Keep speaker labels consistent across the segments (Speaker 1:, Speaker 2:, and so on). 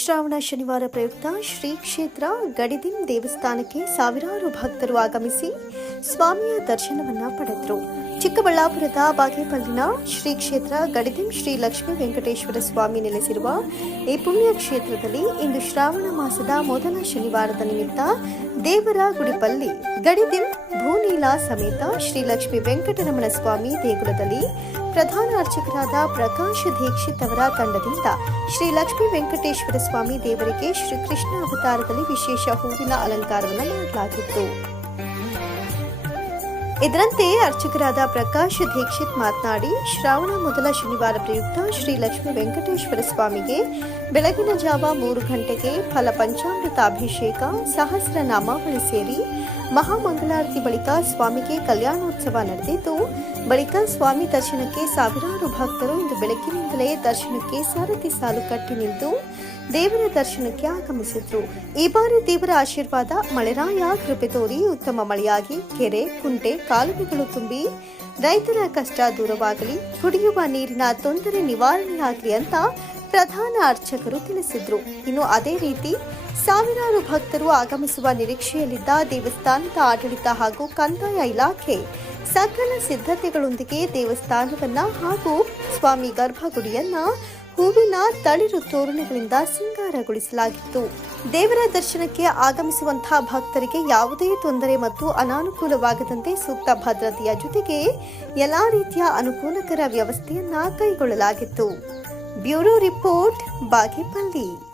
Speaker 1: ಶ್ರಾವಣ ಶನಿವಾರ ಪ್ರಯುಕ್ತ ಶ್ರೀ ಕ್ಷೇತ್ರ ಗಡಿದಿಂ ದೇವಸ್ಥಾನಕ್ಕೆ ಸಾವಿರಾರು ಭಕ್ತರು ಆಗಮಿಸಿ ಸ್ವಾಮಿಯ ದರ್ಶನವನ್ನು ಪಡೆದರು. ಚಿಕ್ಕಬಳ್ಳಾಪುರದ ಬಾಗೇಪಲ್ಲಿನ ಶ್ರೀ ಕ್ಷೇತ್ರ ಗಡಿದಿಂ ಶ್ರೀ ಲಕ್ಷ್ಮೀ ವೆಂಕಟೇಶ್ವರ ಸ್ವಾಮಿ ನೆಲೆಸಿರುವ ಈ ಪುಣ್ಯ ಕ್ಷೇತ್ರದಲ್ಲಿ ಇಂದು ಶ್ರಾವಣ ಮಾಸದ ಮೊದಲ ಶನಿವಾರದ ನಿಮಿತ್ತ ದೇವರ ಗುಡಿಪಲ್ಲಿ ಗಡಿದಿಂ ಭೂನೀಲ ಸಮೇತ ಶ್ರೀ ಲಕ್ಷ್ಮೀ ವೆಂಕಟರಮಣ ಸ್ವಾಮಿ ದೇಗುಲದಲ್ಲಿ ಪ್ರಧಾನ ಅರ್ಚಕರಾದ ಪ್ರಕಾಶ್ ದೀಕ್ಷಿತ್ ಅವರ ತಂಡದಿಂದ ಶ್ರೀ ಲಕ್ಷ್ಮೀ ವೆಂಕಟೇಶ್ವರ ಸ್ವಾಮಿ ದೇವರಿಗೆ ಶ್ರೀಕೃಷ್ಣ ಅವತಾರದಲ್ಲಿ ವಿಶೇಷ ಹೂವಿನ ಅಲಂಕಾರವನ್ನು ಮಾಡಲಾಗಿತ್ತು. ಇದರಂತೆ ಅರ್ಚಕರಾದ ಪ್ರಕಾಶ್ ದೀಕ್ಷಿತ್ ಮಾತನಾಡಿ, ಶ್ರಾವಣ ಮೊದಲ ಶನಿವಾರ ಪ್ರಯುಕ್ತ ಶ್ರೀ ಲಕ್ಷ್ಮೀ ವೆಂಕಟೇಶ್ವರ ಸ್ವಾಮಿಗೆ ಬೆಳಗಿನ ಜಾವ ಮೂರು ಗಂಟೆಗೆ ಫಲ ಪಂಚಾಮೃತ ಅಭಿಷೇಕ, ಸಹಸ್ರ ನಾಮಾವಳಿ ಸೇರಿ ಮಹಾಮಂಗಳಾರತಿ ಬಳಿಕ ಸ್ವಾಮಿಗೆ ಕಲ್ಯಾಣೋತ್ಸವ ನಡೆದಿದ್ದು, ಬಳಿಕ ಸ್ವಾಮಿ ದರ್ಶನಕ್ಕೆ ಸಾವಿರಾರು ಭಕ್ತರು ಇಂದು ಬೆಳಗ್ಗಿನಿಂದಲೇ ದರ್ಶನಕ್ಕೆ ಸಾರಥಿ ಸಾಲು ಕಟ್ಟಿ ನಿಂತು ದೇವರ ದರ್ಶನಕ್ಕೆ ಆಗಮಿಸಿದ್ರು. ಈ ಬಾರಿ ದೇವರ ಆಶೀರ್ವಾದ ಮಳೆರಾಯ ಕೃಪೆ ತೋರಿ ಉತ್ತಮ ಮಳೆಯಾಗಿ ಕೆರೆ, ಕುಂಟೆ, ಕಾಲುವೆಗಳು ತುಂಬಿ ರೈತರ ಕಷ್ಟ ದೂರವಾಗಲಿ, ಕುಡಿಯುವ ನೀರಿನ ತೊಂದರೆ ನಿವಾರಣೆಯಾಗಲಿ ಅಂತ ಪ್ರಧಾನ ಅರ್ಚಕರು ತಿಳಿಸಿದ್ರು. ಇನ್ನು ಅದೇ ರೀತಿ ಸಾವಿರಾರು ಭಕ್ತರು ಆಗಮಿಸುವ ನಿರೀಕ್ಷೆಯಲ್ಲಿದ್ದ ದೇವಸ್ಥಾನದ ಆಡಳಿತ ಹಾಗೂ ಕಂದಾಯ ಇಲಾಖೆ ಸಕಲ ಸಿದ್ಧತೆಗಳೊಂದಿಗೆ ದೇವಸ್ಥಾನವನ್ನ ಹಾಗೂ ಸ್ವಾಮಿ ಗರ್ಭಗುಡಿಯನ್ನ ಹೂವಿನ ತಳಿರು ತೋರಣಗಳಿಂದ ಸಿಂಗಾರಗೊಳಿಸಲಾಗಿತ್ತು. ದೇವರ ದರ್ಶನಕ್ಕೆ ಆಗಮಿಸುವಂತಹ ಭಕ್ತರಿಗೆ ಯಾವುದೇ ತೊಂದರೆ ಮತ್ತು ಅನಾನುಕೂಲವಾಗದಂತೆ ಸೂಕ್ತ ಭದ್ರತೆಯ ಜೊತೆಗೆ ಎಲ್ಲಾ ರೀತಿಯ ಅನುಕೂಲಕರ ವ್ಯವಸ್ಥೆಯನ್ನ ಕೈಗೊಳ್ಳಲಾಗಿತ್ತು. Bureau report, Bagepalli.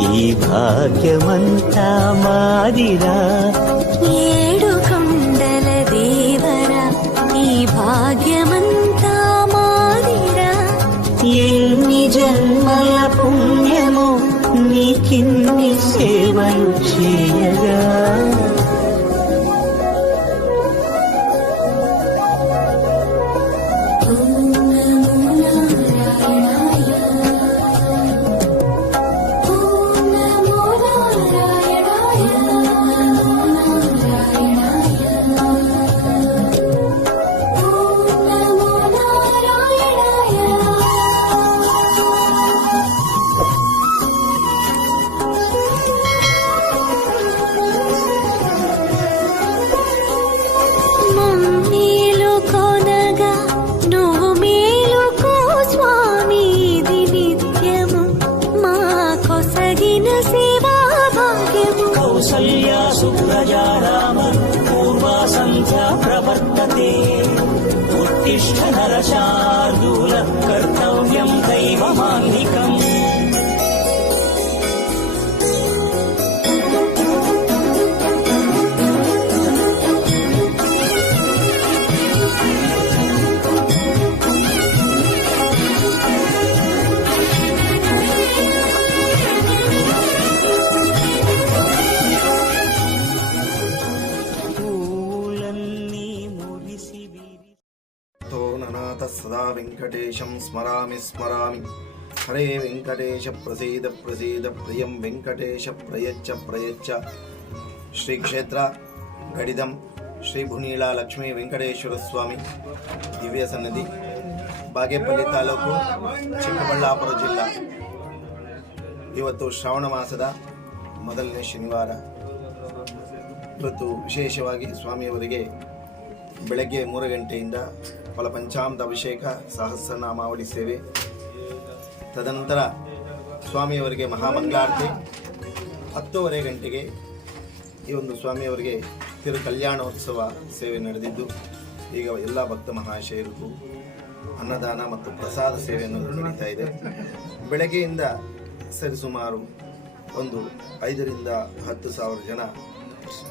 Speaker 2: ఈ భాగ్యమంతా మాదిరా. ధీమహి
Speaker 3: उत्तिष्ठ नरशार्दूलः कर्तव्यम् दैवमान्य वेङ्कटेशं ಸ್ಮರಾಮಿ ಹರೇ ವೆಂಕಟೇಶ ಪ್ರಸೀದ ಪ್ರಸೀದ प्रसीद ವೆಂಕಟೇಶ ಪ್ರಯಚ್ಚ ಪ್ರಯಚ್ಚ ಶ್ರೀ ಶ್ರೀಕ್ಷೇತ್ರ ಗಡಿದಂ ಶ್ರೀ ಭುನೀಲಾ ಲಕ್ಷ್ಮೀ ವೆಂಕಟೇಶ್ವರ ಸ್ವಾಮಿ. ದಿವ್ಯ ಸನ್ನಿಧಿ. ಬಾಗೇಪಲ್ಲಿ ತಾಲೂಕು ಚಿಕ್ಕಬಳ್ಳಾಪುರ ಜಿಲ್ಲಾ. ಇವತ್ತು ಶ್ರಾವಣ ಮಾಸದ ಮೊದಲನೇ ಶನಿವಾರ. ಇವತ್ತು ವಿಶೇಷವಾಗಿ ಸ್ವಾಮಿಯವರಿಗೆ ಬೆಳಗ್ಗೆ ಮೂರು ಗಂಟೆಯಿಂದ ಫಲ ಪಂಚಾಮೃತ ಅಭಿಷೇಕ, ಸಹಸ್ರನಾಮಾವಳಿ ಸೇವೆ. ತದನಂತರ ಸ್ವಾಮಿಯವರಿಗೆ ಮಹಾಮಂಗಳಾರತಿ. ಹತ್ತೂವರೆ ಗಂಟೆಗೆ ಈ ಒಂದು ಸ್ವಾಮಿಯವರಿಗೆ ತಿರು ಕಲ್ಯಾಣೋತ್ಸವ ಸೇವೆ ನಡೆದಿದ್ದು, ಈಗ ಎಲ್ಲ ಭಕ್ತ ಮಹಾಶಯರಿಗೂ ಅನ್ನದಾನ ಮತ್ತು ಪ್ರಸಾದ ಸೇವೆಯನ್ನು ನಡೀತಾ ಇದೆ. ಬೆಳಗ್ಗೆಯಿಂದ ಸರಿಸುಮಾರು ಒಂದು ಐದರಿಂದ ಹತ್ತು ಸಾವಿರ ಜನ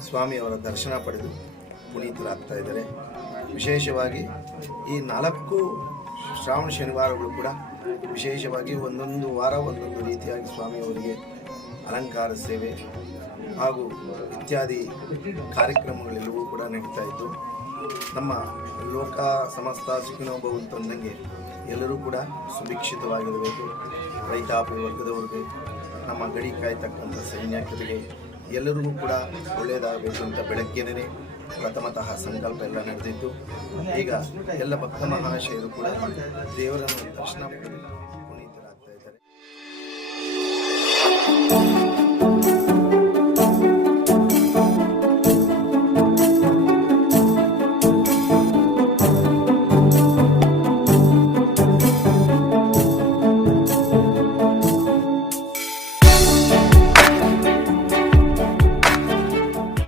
Speaker 3: ಸ್ವಾಮಿಯವರ ದರ್ಶನ ಪಡೆದು ಪುನೀತರಾಗ್ತಾ ಇದ್ದಾರೆ ವಿಶೇಷವಾಗಿ ಈ ನಾಲ್ಕು ಶ್ರಾವಣ ಶನಿವಾರಗಳು ಕೂಡ ವಿಶೇಷವಾಗಿ ಒಂದೊಂದು ವಾರ ಒಂದೊಂದು ರೀತಿಯಾಗಿ ಸ್ವಾಮಿಯವರಿಗೆ ಅಲಂಕಾರ, ಸೇವೆ ಹಾಗೂ ಇತ್ಯಾದಿ ಕಾರ್ಯಕ್ರಮಗಳೆಲ್ಲವೂ ಕೂಡ ನಡೀತಾ ಇದ್ದು ನಮ್ಮ ಲೋಕ ಸಮಸ್ತ ಸುಖಿನೋ ತಂದಂಗೆ ಎಲ್ಲರೂ ಕೂಡ ಸುಭಿಕ್ಷಿತವಾಗಿರಬೇಕು. ರೈತಾಪಿ ವರ್ಗದವ್ರಿಗೆ, ನಮ್ಮ ಗಡಿ ಕಾಯ್ತಕ್ಕಂಥ ಸೈನ್ಯಕರಿಗೆ ಎಲ್ಲರಿಗೂ ಕೂಡ ಒಳ್ಳೆಯದಾಗಬೇಕು ಅಂತ ಬೆಳಗ್ಗೆನೇ ಪ್ರಥಮತಃ ಸಂಕಲ್ಪ ಎಲ್ಲ ನಡೆದಿದ್ದು. ಈಗ ಎಲ್ಲ ಭಕ್ತ ಮಹಾಶಯರು ಕೂಡ ದೇವರನ್ನು ದರ್ಶನ ಪುನೀತರಾಗ್ತಾ ಇದ್ದಾರೆ.